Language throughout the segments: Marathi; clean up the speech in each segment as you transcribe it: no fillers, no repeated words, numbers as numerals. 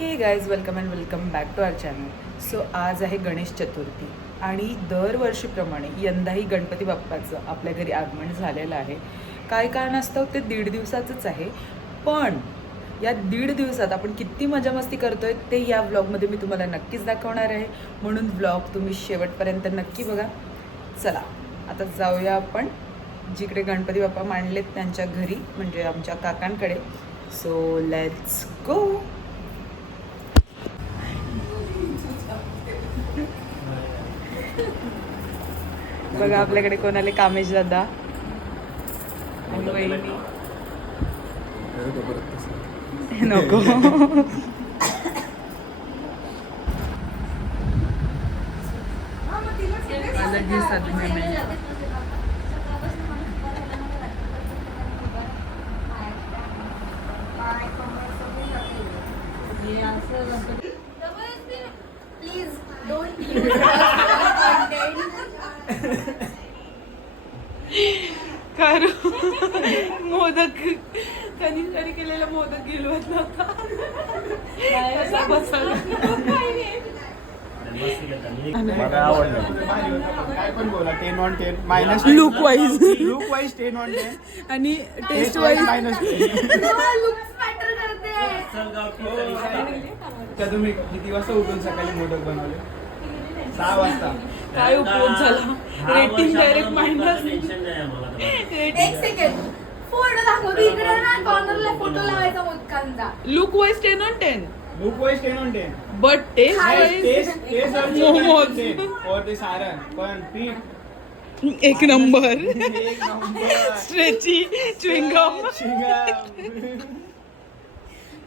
हे guys welcome and welcome back to our channel. So आज आहे गणेश चतुर्थी आणि दरवर्षीप्रमाणे यंदाही गणपती बाप्पाचं आपल्या घरी आगमन झालेलं आहे. काय कारणास्तव ते 1.5 दिवसाचंच आहे, पण या 1.5 दिवसात आपण किती मजा मस्ती करतोय ते या व्लॉगमध्ये मी तुम्हाला नक्कीच दाखवणार आहे. म्हणून व्लॉग तुम्ही शेवटपर्यंत नक्की बघा. चला आता जाऊया आपण जिकडे गणपती बाप्पा मांडलेत त्यांच्या घरी, म्हणजे आमच्या काकांकडे. So let's go. बघा आपल्याकडे कोण आले, कामेश दादा आणि वहिनी. नको प्लीज डोंट करू मोदक कधी केलेला मोदक गिलवत नव्हता. लुक वाईज 10 on 10 आणि टेस्ट वाईज तुम्ही किती वाजता उठून सकाळी मोदक बनवले? 6 वाजता. काय उपयोग झाला? Rating direct minus. एक सेकंड फोटो दाखव. इकडे ना कॉर्नरला फोटो लावायचा मोदकांचा. Look wise 10 on 10 look wise 10 on 10 but taste wise momos और ते सारण पण पीठ एक नंबर. एक नंबर. Stretchy chewing gum.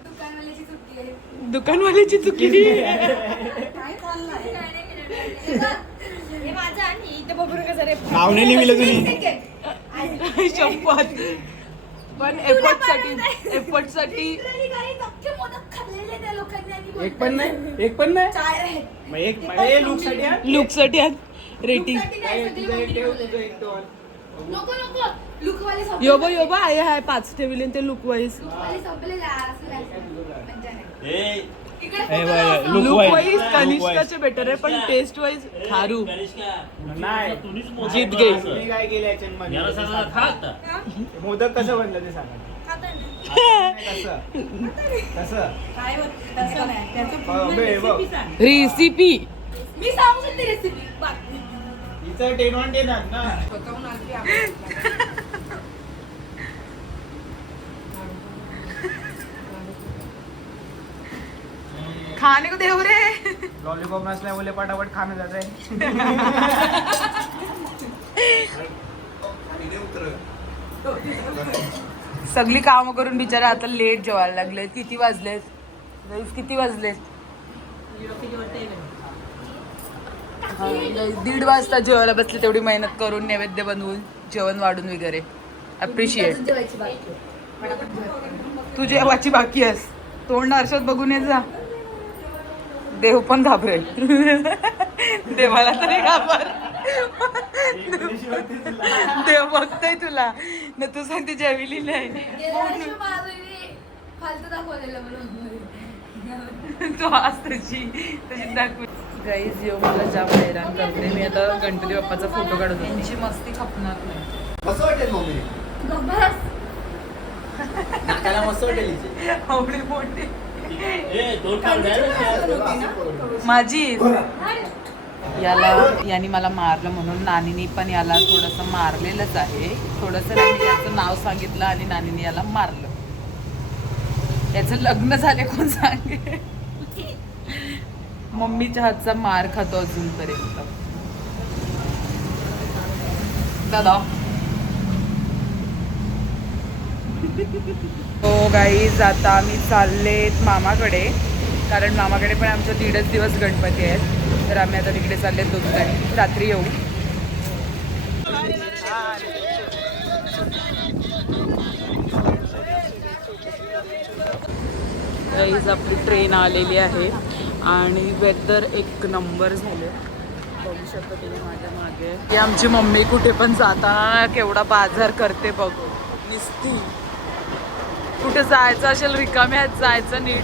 दुकानवाल्याची सुट्टी आहे. दुकानवाल्याची चुकी. काय चाललंय? हे माझं आणि इथे बघू नका जरा. नाव नाही लिहिलं तुम्ही. शपथ. पण एफर्ट साठी एक पण नाही. मग एक लुक साठी लुक साठी रेटिंग. योबा आहे 5 ठेवले ते लुक वाईज. लुक वाईज कनिष्काचे बेटर आहे, पण टेस्ट वाईज थारू जीत गई. तुम्ही काय केलं याच्यामध्ये? मोदक कसं बनलं ते सांगा. रेसिपी मी सांगू शकते रेसिपी. हिचं 10 on 10 ना. खाने को देव रे. लॉलीपॉप नसल्यामुळे पटापट खाणं जात आहे. सगळी कामं करून बिचारा आता लेट जेवायला लागले. किती वाजलेत? किती वाजलेत? 1:30 वाजता जेवायला बसले. तेवढी मेहनत करून नैवेद्य बनवून जेवण वाढून वगैरे अप्रिशिएट. तू जेवायची बाकी आहेस. तोंड आरशात बघून ये जा. देव पण घाबरेल. देवाला तरी घाबर. देव बघतोय तुला ना. तू सांगते जेविली नाही. फालतू दाखवलेलं तू आज तशी दाखव. गाईज येऊ मला जाम हैराण करते. मी आता गणपती बाप्पाचा फोटो काढत होते. त्यांची मस्ती खपणार नाही. कसं वाटेल मम्मी? मस्त वाटेल. एवढी मोठी माझी. याने मला मारलं म्हणून नानीने पण याला थोडंसं मारलेलंच आहे. थोडंसं नानी याचं नाव सांगितलं आणि नानीने याला मारलं. याचं लग्न झाले कोण सांगे. मम्मीच्या हातचा मार खातो अजूनपर्यंत. दादा हो गाईज, आता आम्ही चाललेत मामाकडे, कारण मामाकडे पण आमच्या 1.5 दिवस गणपती आहेत. तर आम्ही आता तिकडे चाललेत 2 तारीख रात्री येऊ. गाईज आपली ट्रेन आलेली आहे आणि वेदर एक नंबर झाले. बघू शकता तुम्ही माझ्या मागे. ही आमची मम्मी कुठे पण जाताना केवढा बाजार करते बघू. निस्ती कुठे जायचं असेल रिकाम्यात जायचं नीट.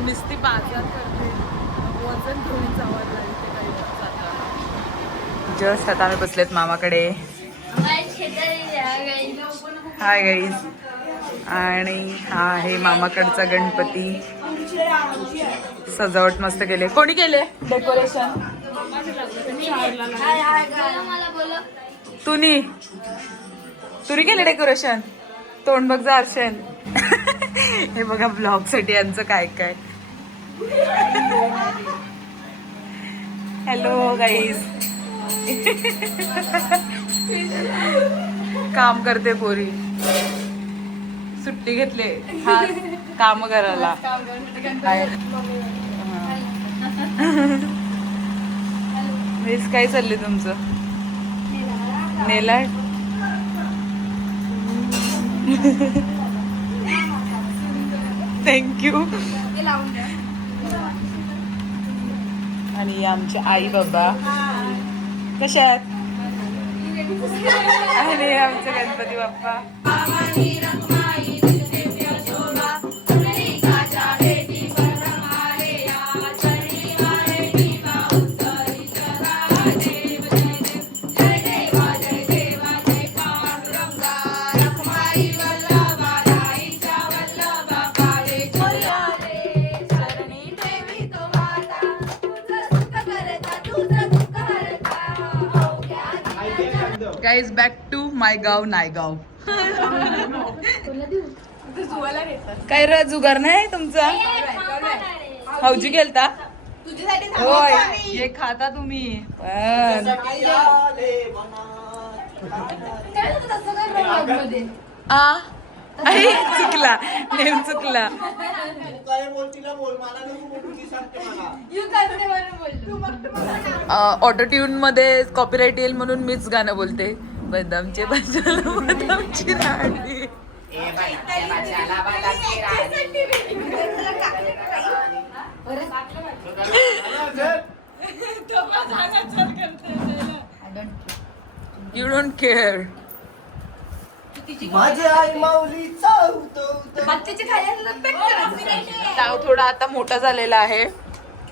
नुसती बाजार करते वजन घेऊन जावं लागते काही पण जाताना. जस्ट आता आम्ही बसलेत मामाकडे. Hi guys. आणि हा आहे मामाकडचा गणपती. सजावट मस्त केले. कोणी केले डेकोरेशन? तुनी केले डेकोरेशन. तोंड बघ जा अर्शन. हे बघा ब्लॉग साठी यांचं काय काय. Hello guys. काम करते पोरी. सुट्टी घेतले हा काम करायला. मीच काय चाललंय तुमचं? नेला थँक्यू. आणि आमचे आई बाबा कशा आहेत? आणि आमचे Ganpati Bappa. Guys back to माय गाव नायगाव. काय र जुगार नाही तुमचा? हौजी गेलता होय. हे खाता तुम्ही पण. चुकला नेम चुकला. ऑटो ट्यून मध्ये कॉपीराइट येईल म्हणून मीच गाणं बोलते. बदामचे बदामची राणी. You don't care. नाव थोडा आता मोठा झालेला आहे.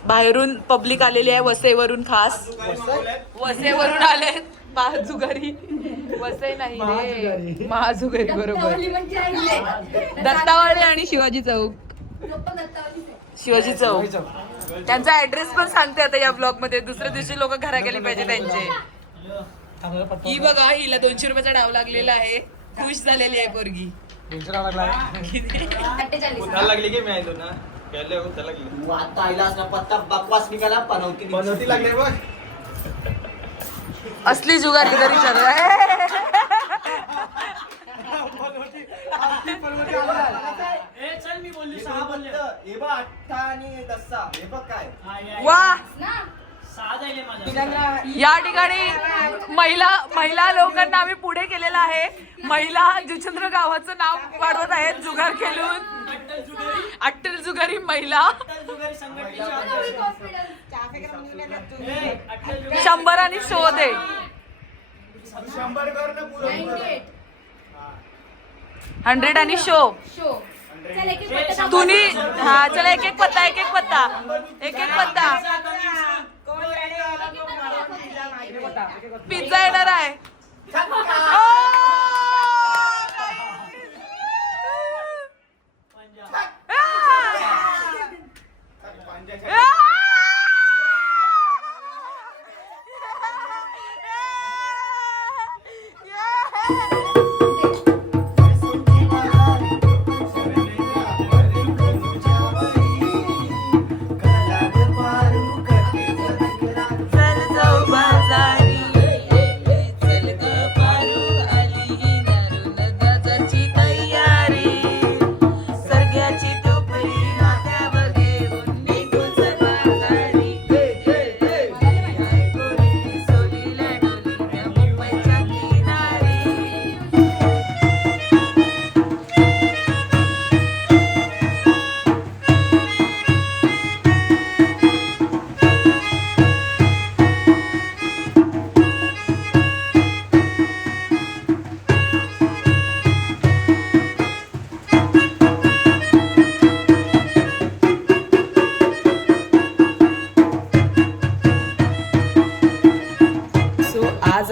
बाहेरून पब्लिक आलेली आहे वसईवरून. खास वसईवरून आले महाजुगारी. वसई नाही रे महाजुगारी बरोबर. दत्तावाळे आणि शिवाजी चौक. शिवाजी चौक त्यांचा ऍड्रेस पण सांगते आता या ब्लॉग मध्ये. दुसऱ्या दिवशी लोक घरा गेले पाहिजे त्यांचे. ही बघा हिला 200 रुपयाचा डाव लागलेला आहे. खुश झालेली आहे पोरगी. लागली की मी ना बकवास निघाला. बनवती लागले बघ. असली जुगार तरी चालू आहे. वा या ठिकाणी महिला लोकांना आम्ही पुढे केलेला आहे. महिला जुचंद्र गावाचं नाव वाढवत आहेत जुगार खेळून. अट्टल जुगारी महिला. 100 आणि शोध आहे. 100 आणि शो. तुम्ही हा चला एक एक पत्ता एक एक पत्ता एक एक पत्ता. पिझ्झा येणार आहे.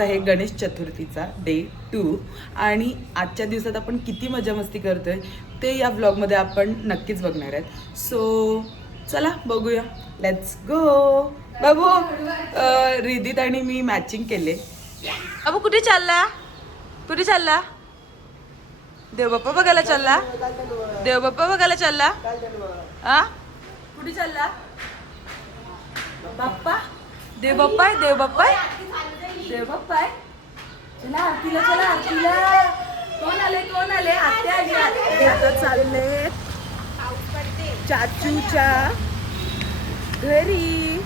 आहे गणेश चतुर्थीचा डे 2 आणि आजच्या दिवसात आपण किती मजा मस्ती करतोय ते या व्लॉगमध्ये आपण नक्कीच बघणार आहेत. सो चला बघूया, लेट्स गो. बाबू रिदित आणि मी मॅचिंग केले. बाबू कुठे चालला, कुठे चालला? देवबाप्पा बघायला चालला, देवबाप्पा बघायला चालला. हा कुठे चालला बाप्पा? देवबाप्पा आहे, देवबाप्पा आहे, देवबाप्पा आहे. चला आरतीला, चला आरतीला. कोण आले, कोण आले? आत्या आली, आत्या चालले चाचूच्या घरी.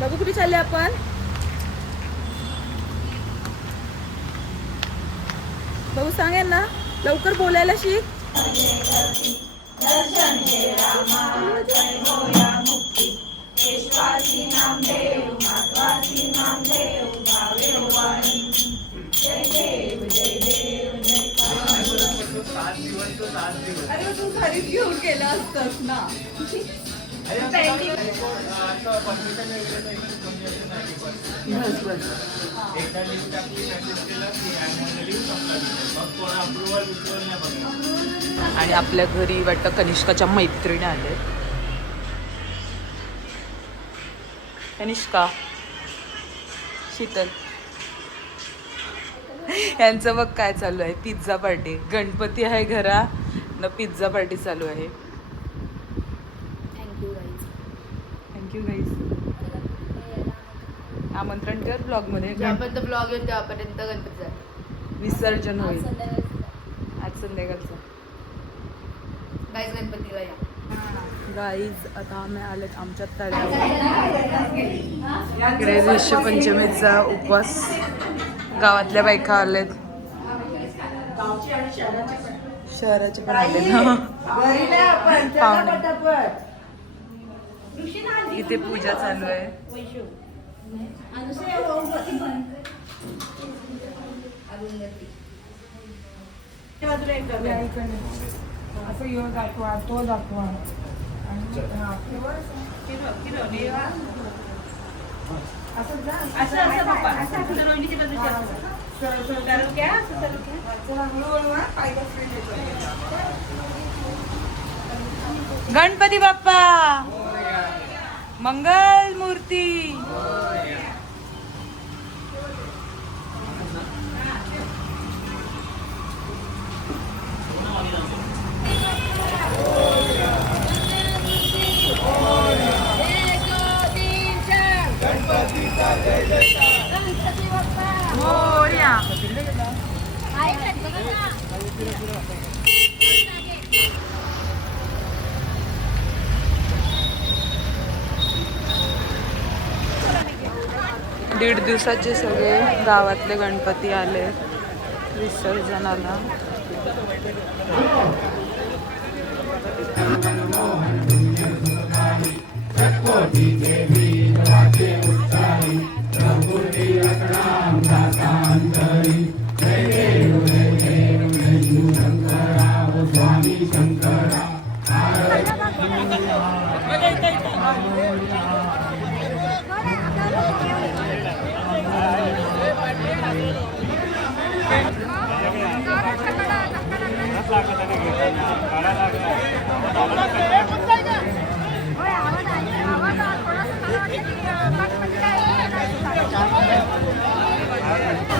बाबू कुठे चालले आपण? बाबू सांगेन ना, लवकर बोलायला शिक. अरे तू घरीच घेऊन गेला असतास ना. बस बस. आणि आपल्या घरी वाटतं कनिष्काच्या मैत्रिणी आले. कनिष्का, शीतल, यांचं बघ काय चालू आहे. Pizza party. गणपती आहे घरा न पिझ्झा पार्टी चालू आहे. Thank you guys. आमंत्रण कर ब्लॉग मध्ये. ज्यापर्यंत ब्लॉग येईल त्यापर्यंत गणपती विसर्जन होईल आज संध्याकाळचं. गाईज गणपतीला या. गाईज आता आम्ही आलेत आमच्या तळ्यावर. इकडे ऋषपंचमीचा उपवास. गावातल्या बायका आलेत, शहराचे पण आले ना. इथे पूजा चालू आहे. असं यो दाखवा, तो दाखवा. गणपती बाप्पा मंगल मूर्ती. मोरया. दीड दिवसाचे सगळे गावातले गणपती आले विसर्जनाला.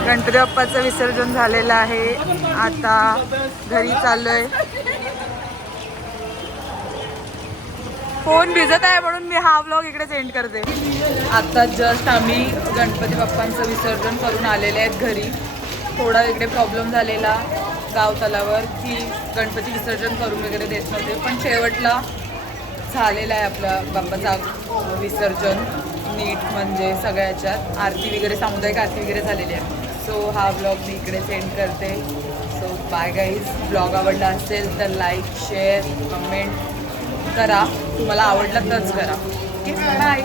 गणपती बाप्पाचं विसर्जन झालेलं आहे. आता घरी चाललोय. फोन भिजत आहे म्हणून मी हा व्लॉग इकडे सेंड करते. आता जस्ट आम्ही गणपती बाप्पांचं विसर्जन करून आलेले आहेत घरी. थोडा इकडे प्रॉब्लेम झालेला गाव तलावर की गणपती विसर्जन करून वगैरे देत नव्हते, पण शेवटला झालेला आहे आपला बाप्पाचा विसर्जन नीट. म्हणजे सगळ्याच्यात आरती वगैरे, सामुदायिक आरती वगैरे झालेली आहे. सो हा व्लॉग मी इकडे सेंड करते. So bye guys. व्लॉग आवडला असेल तर लाईक, शेअर, कमेंट करा. तुम्हाला आवडला तरच करा. Okay bye.